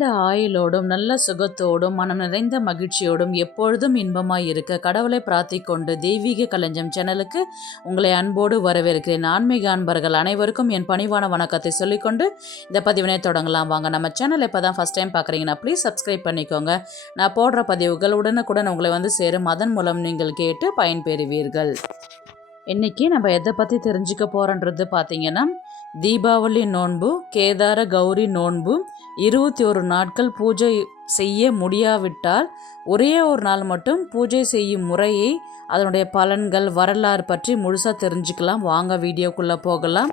நீண்ட ஆயுளோடும் நல்ல சுகத்தோடும் மனம் நிறைந்த மகிழ்ச்சியோடும் எப்பொழுதும் இன்பமாய் இருக்க கடவுளை பிரார்த்திக்கொண்டு தெய்வீக களஞ்சியம் சேனலுக்கு உங்களை அன்போடு வரவேற்கிறேன். ஆன்மீக அன்பர்கள் அனைவருக்கும் என் பணிவான வணக்கத்தை சொல்லிக்கொண்டு இந்த பதிவினை தொடங்கலாம். வாங்க, நம்ம சேனல் இப்போ தான் ஃபஸ்ட் டைம் பார்க்குறீங்கன்னா ப்ளீஸ் சப்ஸ்கிரைப் பண்ணிக்கோங்க. நான் போடுற பதிவுகள் உடனுக்குடன் உங்களை வந்து சேரும், அதன் மூலம் நீங்கள் கேட்டு பயன்பெறுவீர்கள். இன்றைக்கி நம்ம எதை பற்றி தெரிஞ்சுக்க போகிறோன்றது பார்த்தீங்கன்னா, தீபாவளி நோன்பு, கேதார கௌரி நோன்பு 21 நாட்கள் பூஜை செய்ய முடியாவிட்டால் ஒரே ஒரு நாள் மட்டும் பூஜை செய்யும் முறையை, அதனுடைய பலன்கள், வரலாறு பற்றி முழுசாக தெரிஞ்சுக்கலாம். வாங்க வீடியோக்குள்ளே போகலாம்.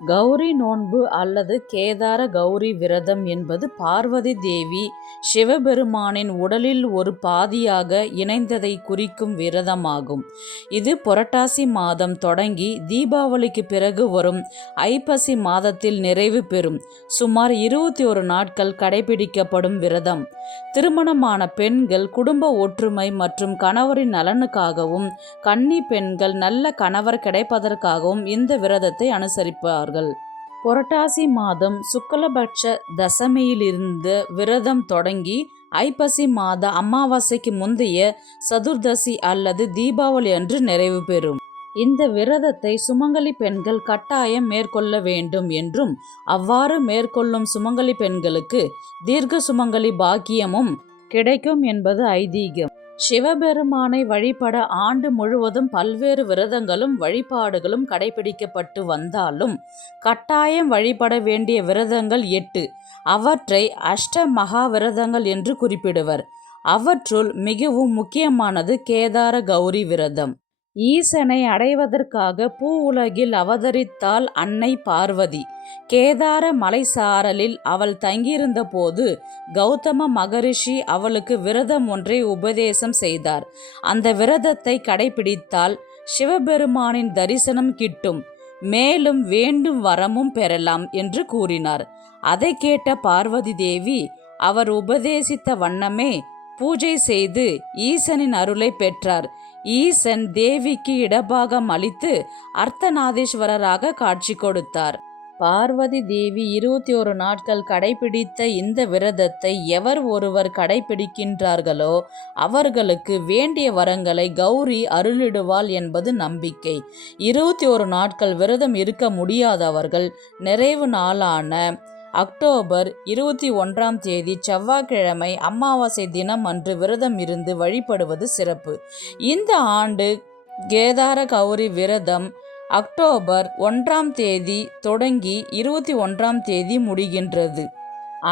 கௌரி நோன்பு அல்லது கேதார கௌரி விரதம் என்பது பார்வதி தேவி சிவபெருமானின் உடலில் ஒரு பாதியாக இணைந்ததை குறிக்கும் விரதமாகும். இது புரட்டாசி மாதம் தொடங்கி தீபாவளிக்கு பிறகு வரும் ஐப்பசி மாதத்தில் நிறைவு பெறும் சுமார் 21 நாட்கள் கடைபிடிக்கப்படும் விரதம். திருமணமான பெண்கள் குடும்ப ஒற்றுமை மற்றும் கணவரின் நலனுக்காகவும், கன்னி பெண்கள் நல்ல கணவர் கிடைப்பதற்காகவும் இந்த விரதத்தை அனுசரிப்பார். புரட்டாசி மாதம் சுக்லபட்ச தசமியிலிருந்து விரதம் தொடங்கி ஐப்பசி மாத அமாவாசைக்கு முந்தைய சதுர்தசி அல்லது தீபாவளி அன்று நிறைவு பெறும். இந்த விரதத்தை சுமங்கலி பெண்கள் கட்டாயம் மேற்கொள்ள வேண்டும் என்றும், அவ்வாறு மேற்கொள்ளும் சுமங்கலி பெண்களுக்கு தீர்க்க சுமங்கலி பாக்கியமும் கிடைக்கும் என்பது ஐதீகம். சிவபெருமானை வழிபட ஆண்டு முழுவதும் பல்வேறு விரதங்களும் வழிபாடுகளும் கடைபிடிக்கப்பட்டு வந்தாலும் கட்டாயம் வழிபட வேண்டிய விரதங்கள் 8. அவற்றை அஷ்ட மகா விரதங்கள் என்று குறிப்பிடுவர். அவற்றுள் மிகவும் முக்கியமானது கேதார கௌரி விரதம். ஈசனை அடைவதற்காக பூ உலகில் அவதரித்தாள் அன்னை பார்வதி. கேதார மலைசாரலில் அவள் தங்கியிருந்த போது கௌதம மகரிஷி அவளுக்கு விரதம் ஒன்றை உபதேசம் செய்தார். அந்த விரதத்தை கடைபிடித்தால் சிவபெருமானின் தரிசனம் கிட்டும், மேலும் வேண்டும் வரமும் பெறலாம் என்று கூறினார். அதை கேட்ட பார்வதி தேவி அவர் உபதேசித்த வண்ணமே பூஜை செய்து ஈசனின் அருளை பெற்றார். ஈசன் தேவிக்கு இடபாகம் அளித்து அர்த்தநாதீஸ்வரராக காட்சி கொடுத்தார். பார்வதி தேவி 21 நாட்கள் கடைபிடித்த இந்த விரதத்தை எவர் ஒருவர் கடைபிடிக்கின்றார்களோ அவர்களுக்கு வேண்டிய வரங்களை கௌரி அருளிடுவாள் என்பது நம்பிக்கை. 21 நாட்கள் விரதம் இருக்க முடியாதவர்கள் நிறைவு நாளான அக்டோபர் 21ஆம் தேதி செவ்வாய்க்கிழமை அமாவாசை தினம் அன்று விரதம் இருந்து வழிபடுவது சிறப்பு. இந்த ஆண்டு கேதார கௌரி விரதம் அக்டோபர் 1ஆம் தேதி தொடங்கி 21ஆம் தேதி முடிகின்றது.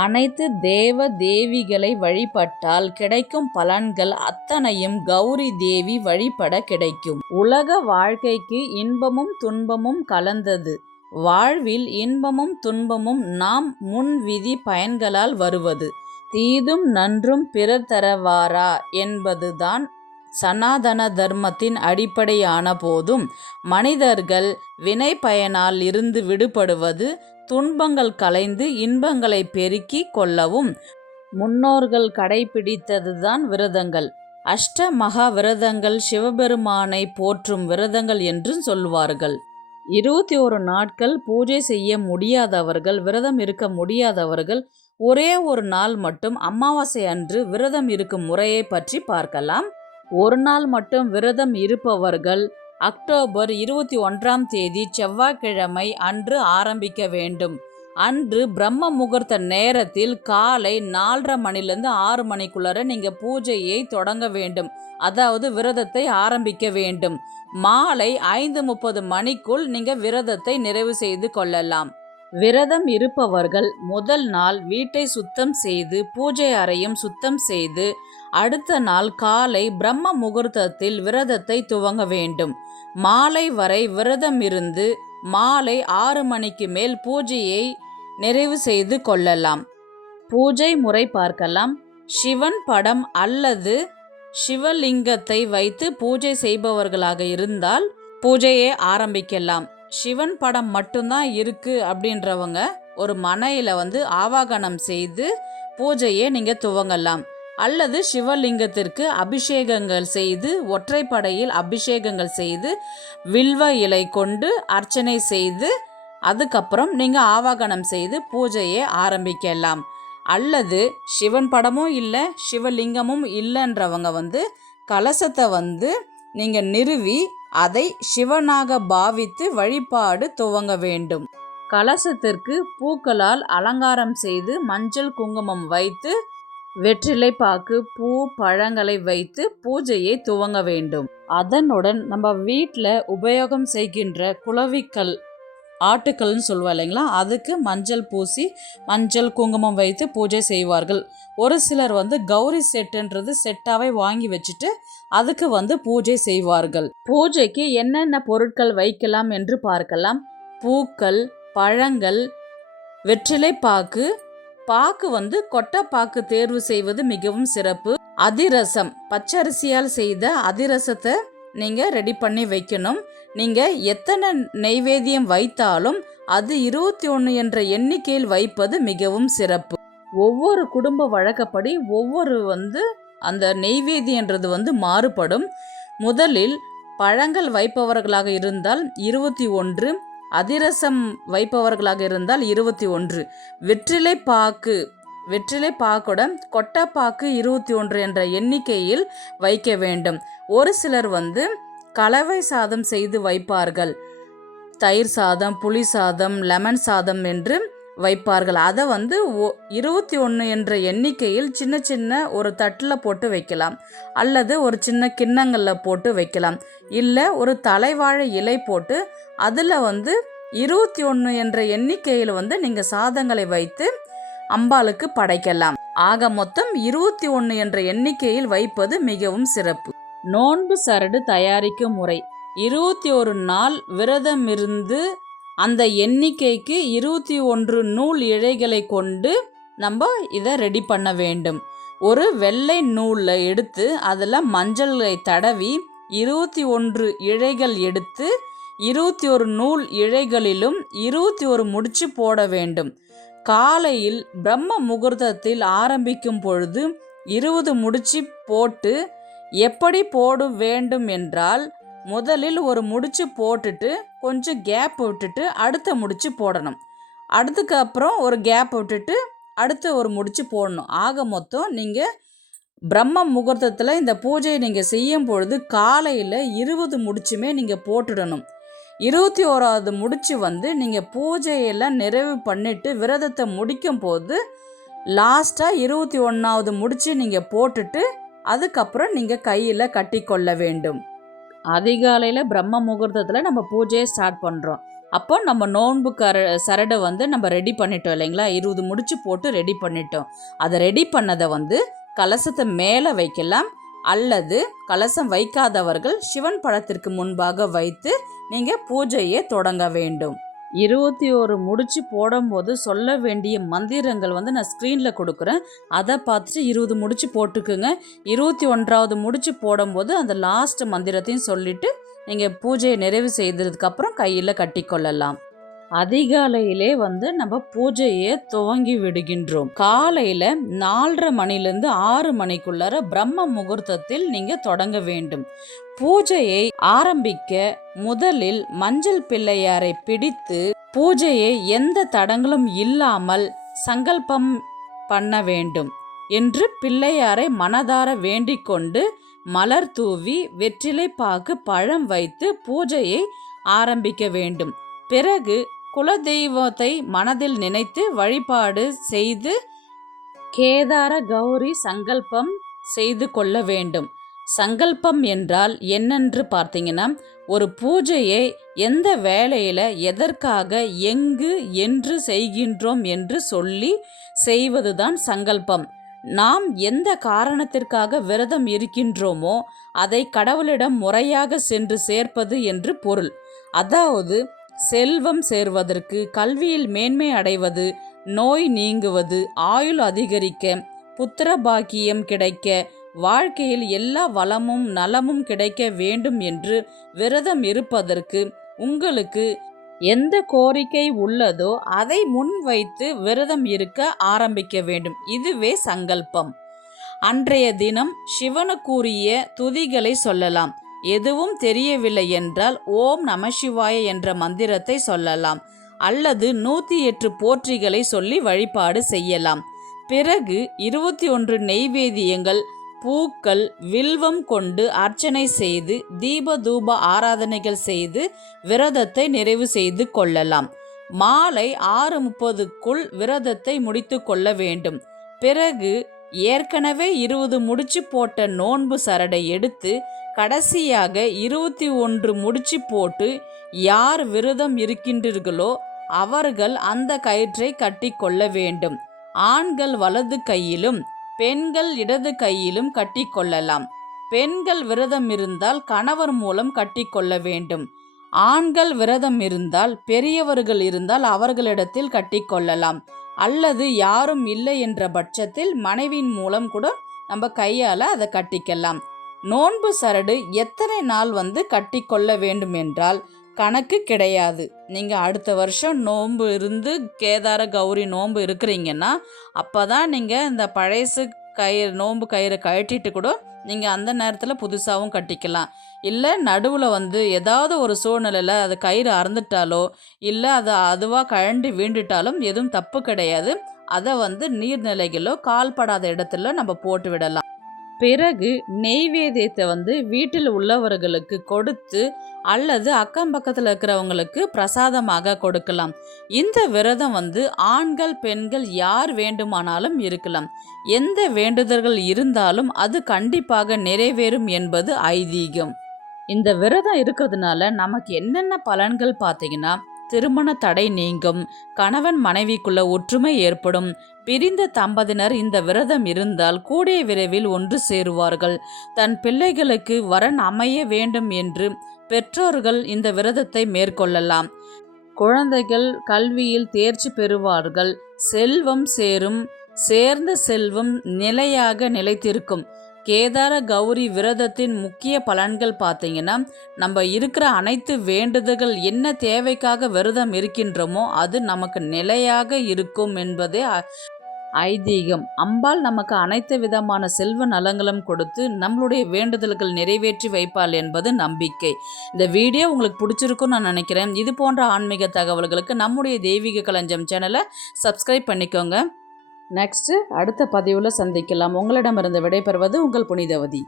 அனைத்து தேவ தேவிகளை வழிபட்டால் கிடைக்கும் பலன்கள் அத்தனையும் கௌரி தேவி வழிபட கிடைக்கும். உலக வாழ்க்கைக்கு இன்பமும் துன்பமும் கலந்தது. வாழ்வில் இன்பமும் துன்பமும் நாம் முன் விதி பயன்களால் வருவது. தீதும் நன்றும் பிறர் தரவாரா என்பதுதான் சனாதன தர்மத்தின் அடிப்படையான போதும் மனிதர்கள் வினை பயனால் இருந்து விடுபடுவது, துன்பங்கள் களைந்து இன்பங்களை பெருக்கி கொள்ளவும் முன்னோர்கள் கடைபிடித்ததுதான் விரதங்கள். அஷ்ட மகா விரதங்கள் சிவபெருமானை போற்றும் விரதங்கள் என்றும் சொல்வார்கள். 21 நாட்கள் பூஜை செய்ய முடியாதவர்கள், விரதம் இருக்க முடியாதவர்கள் ஒரே ஒரு நாள் மட்டும் அமாவாசை அன்று விரதம் இருக்கும் முறையை பற்றி பார்க்கலாம். ஒரு நாள் மட்டும் விரதம் இருப்பவர்கள் அக்டோபர் 21ஆம் தேதி செவ்வாய்க்கிழமை அன்று ஆரம்பிக்க வேண்டும். அன்று பிரம்ம முகூர்த்த நேரத்தில் காலை 4:30 மணிலேருந்து 6 மணிக்குள்ளார நீங்கள் பூஜையை தொடங்க வேண்டும். அதாவது விரதத்தை ஆரம்பிக்க வேண்டும். மாலை 5:30 மணிக்குள் நீங்கள் விரதத்தை நிறைவு செய்து கொள்ளலாம். விரதம் இருப்பவர்கள் முதல் நாள் வீட்டை சுத்தம் செய்து பூஜை அறையும் சுத்தம் செய்து அடுத்த நாள் காலை பிரம்ம முகூர்த்தத்தில் விரதத்தை துவங்க வேண்டும். மாலை வரை விரதம் இருந்து மாலை 6 மணிக்கு மேல் பூஜையை நிறைவு செய்து கொள்ளலாம். பூஜை முறை பார்க்கலாம். சிவன் படம் அல்லது சிவலிங்கத்தை வைத்து பூஜை செய்பவர்களாக இருந்தால் பூஜையை ஆரம்பிக்கலாம். சிவன் படம் மட்டும்தான் இருக்கு அப்படின்றவங்க ஒரு மனையில் ஆவாகனம் செய்து பூஜையை நீங்கள் துவங்கலாம். அல்லது சிவலிங்கத்திற்கு அபிஷேகங்கள் செய்து, ஒற்றைப்படையில் அபிஷேகங்கள் செய்து வில்வ இலை கொண்டு அர்ச்சனை செய்து அதுக்கப்புறம் நீங்கள் ஆவாகனம் செய்து பூஜையை ஆரம்பிக்கலாம். அல்லது சிவன் படமும் இல்லை சிவலிங்கமும் இல்லைன்றவங்க வந்து கலசத்தை வந்து நீங்கள் நிறுவி அதை சிவனாக பாவித்து வழிபாடு துவங்க வேண்டும். கலசத்திற்கு பூக்களால் அலங்காரம் செய்து மஞ்சள் குங்குமம் வைத்து வெற்றிலை பாக்கு பூ பழங்களை வைத்து பூஜையை துவங்க வேண்டும். அதனுடன் நம்ம வீட்டில் உபயோகம் செய்கின்ற குளவிக்கல் ஆட்டுக்கல்னு சொல்லுவா இல்லைங்களா, அதுக்கு மஞ்சள் பூசி மஞ்சள் குங்குமம் வைத்து பூஜை செய்வார்கள். ஒரு சிலர் வந்து கௌரி செட்டுன்றது செட்டாகவே வாங்கி வச்சுட்டு அதுக்கு வந்து பூஜை செய்வார்கள். பூஜைக்கு என்னென்ன பொருட்கள் வைக்கலாம் என்று பார்க்கலாம். பூக்கள், பழங்கள், வெற்றிலை பாக்கு. பாக்கு வந்து கொட்டைப்பாக்கு தேர்வு செய்வது மிகவும் சிறப்பு. அதிரசம், பச்சரிசியால் செய்த அதிரசத்தை நீங்கள் ரெடி பண்ணி வைக்கணும். நீங்கள் எத்தனை நெய்வேத்தியம் வைத்தாலும் அது 21 என்ற எண்ணிக்கையில் வைப்பது மிகவும் சிறப்பு. ஒவ்வொரு குடும்ப வழக்கப்படி ஒவ்வொரு வந்து அந்த நெய்வேத்தியன்றது வந்து மாறுபடும். முதலில் பழங்கள் வைப்பவர்களாக இருந்தால் 21, அதிரசம் வைப்பவர்களாக இருந்தால் 21, வெற்றிலை பாக்குடன் கொட்டைப்பாக்கு 21 என்ற எண்ணிக்கையில் வைக்க வேண்டும். ஒரு சிலர் வந்து கலவை சாதம் செய்து வைப்பார்கள். தயிர் சாதம், புளி சாதம், லெமன் சாதம் என்று வைப்பார்கள். அதை வந்து 21 என்ற எண்ணிக்கையில் சின்ன சின்ன ஒரு தட்டில் போட்டு வைக்கலாம், அல்லது ஒரு சின்ன கிண்ணங்களில் போட்டு வைக்கலாம். இல்லை ஒரு தலைவாழை இலை போட்டு அதில் வந்து 21 என்ற எண்ணிக்கையில் வந்து நீங்கள் சாதங்களை வைத்து அம்பாளுக்கு படைக்கலாம். ஆக மொத்தம் 21 என்ற எண்ணிக்கையில் வைப்பது மிகவும் சிறப்பு. நோன்பு சரடு தயாரிக்கும் முறை. 21 நாள் விரதம் இருந்து அந்த எண்ணிக்கைக்கு 21 நூல் இழைகளை கொண்டு நம்ம இதை ரெடி பண்ண வேண்டும். ஒரு வெள்ளை நூலில் எடுத்து அதில் மஞ்சளை தடவி 21 இழைகள் எடுத்து 21 நூல் இழைகளிலும் 21 முடிச்சு போட வேண்டும். காலையில் பிரம்ம முகூர்த்தத்தில் ஆரம்பிக்கும் பொழுது 20 முடிச்சு போட்டு எப்படி போட வேண்டும் என்றால், முதலில் ஒரு முடிச்சு போட்டுட்டு கொஞ்சம் கேப் விட்டுட்டு அடுத்த முடிச்சு போடணும். அதுக்கப்புறம் ஒரு கேப் விட்டுட்டு அடுத்த ஒரு முடிச்சு போடணும். ஆக மொத்தம் நீங்கள் பிரம்ம முகூர்த்தத்தில் இந்த பூஜையை நீங்கள் செய்யும் பொழுது காலையில் 20 முடிச்சுமே நீங்கள் போட்டுடணும். 21வது முடிச்சு வந்து நீங்கள் பூஜையெல்லாம் நிறைவு பண்ணிவிட்டு விரதத்தை முடிக்கும் போது லாஸ்ட்டாக 21வது முடிச்சு நீங்கள் போட்டுட்டு அதுக்கப்புறம் நீங்கள் கையில் கட்டி கொள்ள வேண்டும். அதிகாலையில் பிரம்ம முகூர்த்தத்தில் நம்ம பூஜையை ஸ்டார்ட் பண்ணுறோம். அப்போ நம்ம நோன்பு சரடை வந்து நம்ம ரெடி பண்ணிட்டோம் இல்லைங்களா, 20 முடிச்சு போட்டு ரெடி பண்ணிட்டோம். அதை ரெடி பண்ணதை வந்து கலசத்தை மேலே வைக்கலாம், அல்லது கலசம் வைக்காதவர்கள் சிவன் படத்திற்கு முன்பாக வைத்து நீங்கள் பூஜையை தொடங்க வேண்டும். 21 முடிச்சு போடும்போது சொல்ல வேண்டிய மந்திரங்கள் வந்து நான் ஸ்க்ரீனில் கொடுக்குறேன். அதை பார்த்துட்டு 20 முடிச்சு போட்டுக்குங்க. 21வது முடிச்சு போடும்போது அந்த லாஸ்ட் மந்திரத்தையும் சொல்லிவிட்டு நீங்கள் பூஜையை நிறைவு செய்ததுக்கப்புறம் கையில் கட்டி கொள்ளலாம். அதிகாலையிலே வந்து நம்ம பூஜையை துவங்கி விடுகின்றோம். காலையில் 4:30 மணிலேருந்து 6 மணிக்குள்ளார பிரம்ம முகூர்த்தத்தில் நீங்கள் தொடங்க வேண்டும். பூஜையை ஆரம்பிக்க முதலில் மஞ்சள் பிள்ளையாரை பிடித்து பூஜையை எந்த தடங்களும் இல்லாமல் சங்கல்பம் பண்ண வேண்டும் என்று பிள்ளையாரை மனதார வேண்டிக் கொண்டு மலர் தூவி வெற்றிலை பாக்கு பழம் வைத்து பூஜையை ஆரம்பிக்க வேண்டும். பிறகு குலதெய்வத்தை மனதில் நினைத்து வழிபாடு செய்து கேதார கௌரி சங்கல்பம் செய்து கொள்ள வேண்டும். சங்கல்பம் என்றால் என்னென்று பார்த்தீங்கன்னா, ஒரு பூஜையை எந்த வேளையில் எதற்காக எங்கு என்று செய்கின்றோம் என்று சொல்லி செய்வதுதான் சங்கல்பம். நாம் எந்த காரணத்திற்காக விரதம் இருக்கின்றோமோ அதை கடவுளிடம் முறையாக சென்று சேர்ப்பது என்று பொருள். அதாவது செல்வம் சேர்வதற்கு, கல்வியில் மேன்மை அடைவது, நோய் நீங்குவது, ஆயுள் அதிகரிக்க, புத்திர பாக்கியம் கிடைக்க, வாழ்க்கையில் எல்லா வளமும் நலமும் கிடைக்க வேண்டும் என்று விரதம் இருப்பதற்கு உங்களுக்கு எந்த கோரிக்கை உள்ளதோ அதை முன்வைத்து விரதம் இருக்க ஆரம்பிக்க வேண்டும். இதுவே சங்கல்பம். அன்றைய தினம் சிவனுக்குரிய துதிகளை சொல்லலாம். எதுவும் தெரியவில்லை என்றால் ஓம் நமசிவாய என்ற மந்திரத்தை சொல்லலாம், அல்லது 108 போற்றிகளை சொல்லி வழிபாடு செய்யலாம். பிறகு 21 நெய்வேதியங்கள், பூக்கள், வில்வம் கொண்டு அர்ச்சனை செய்து தீப தூப ஆராதனைகள் செய்து விரதத்தை நிறைவு செய்து கொள்ளலாம். மாலை 6:30க்குள் விரதத்தை முடித்து கொள்ள வேண்டும். பிறகு ஏற்கனவே 20 முடிச்சு போட்ட நோன்பு சரடை எடுத்து கடைசியாக 21 முடிச்சு போட்டு யார் விரதம் இருக்கின்றீர்களோ அவர்கள் அந்த கயிற்றை கட்டி கொள்ள வேண்டும். ஆண்கள் வலது கையிலும் பெண்கள் இடது கையிலும் கட்டி கொள்ளலாம். பெண்கள் விரதம் இருந்தால் கணவர் மூலம் கட்டி கொள்ள வேண்டும். ஆண்கள் விரதம் இருந்தால் பெரியவர்கள் இருந்தால் அவர்களிடத்தில் கட்டி கொள்ளலாம். அல்லது யாரும் இல்லை என்ற பட்சத்தில் மனைவியின் மூலம் கூட நம்ம கையால் அதை கட்டிக்கலாம். நோன்பு சரடு எத்தனை நாள் கட்டி கொள்ள வேண்டும் என்றால் கணக்கு கிடையாது. நீங்கள் அடுத்த வருஷம் நோன்பு இருந்து கேதார கௌரி நோன்பு இருக்கிறீங்கன்னா அப்போ தான் நீங்கள் இந்த பழைசு நோன்பு கயிறை கழட்டிட்டு கூட நீங்கள் அந்த நேரத்தில் புதுசாகவும் கட்டிக்கலாம். இல்லை நடுவில் ஏதாவது ஒரு சூழ்நிலையில் அது கயிறு அறுந்துட்டாலோ இல்லை அது அதுவாக கழண்டு வீண்டுட்டாலும் எதுவும் தப்பு கிடையாது. அதை நீர்நிலைகளோ கால்படாத இடத்துல நம்ம போட்டு விடலாம். பிறகு நெய்வேத்தியத்தை வீட்டில் உள்ளவர்களுக்கு கொடுத்து அல்லது அக்கம் பக்கத்தில் இருக்கிறவங்களுக்கு பிரசாதமாக கொடுக்கலாம். இந்த விரதம் ஆண்கள் பெண்கள் யார் வேண்டுமானாலும் இருக்கலாம். எந்த வேண்டுதல்கள் இருந்தாலும் அது கண்டிப்பாக நிறைவேறும் என்பது ஐதீகம். இந்த விரதம் இருக்கிறதுனால நமக்கு என்னென்ன பலன்கள் பார்த்தீங்கன்னா, திருமண தடை நீங்கும், கணவன் மனைவிக்குள்ள ஒற்றுமை ஏற்படும், பிரிந்த தம்பதியினர் இந்த விரதம் இருந்தால் கூடிய விரைவில் ஒன்று சேருவார்கள், தன் பிள்ளைகளுக்கு வரன் அமைய வேண்டும் என்று பெற்றோர்கள் இந்த விரதத்தை மேற்கொள்ளலாம், குழந்தைகள் கல்வியில் தேர்ச்சி பெறுவார்கள், செல்வம் சேரும், சேர்ந்த செல்வம் நிலையாக நிலைத்திருக்கும். கேதார கௌரி விரதத்தின் முக்கிய பலன்கள் பார்த்தீங்கன்னா, நம்ம இருக்கிற அனைத்து வேண்டுதல்கள் என்ன தேவைக்காக விரதம் இருக்கின்றோமோ அது நமக்கு நிலையாக இருக்கும் என்பதே ஐதீகம். அம்பாள் நமக்கு அனைத்து விதமான செல்வ நலங்களும் கொடுத்து நம்மளுடைய வேண்டுதல்கள் நிறைவேற்றி வைப்பாள் என்பது நம்பிக்கை. இந்த வீடியோ உங்களுக்கு பிடிச்சிருக்குன்னு நான் நினைக்கிறேன். இது போன்ற ஆன்மீக தகவல்களுக்கு நம்முடைய தெய்வீக களஞ்சியம் சேனலை சப்ஸ்கிரைப் பண்ணிக்கோங்க. நெக்ஸ்ட்டு அடுத்த பதிவில் சந்திக்கலாம். உங்களிடமிருந்து விடைபெறுவது உங்கள் புனிதவதி.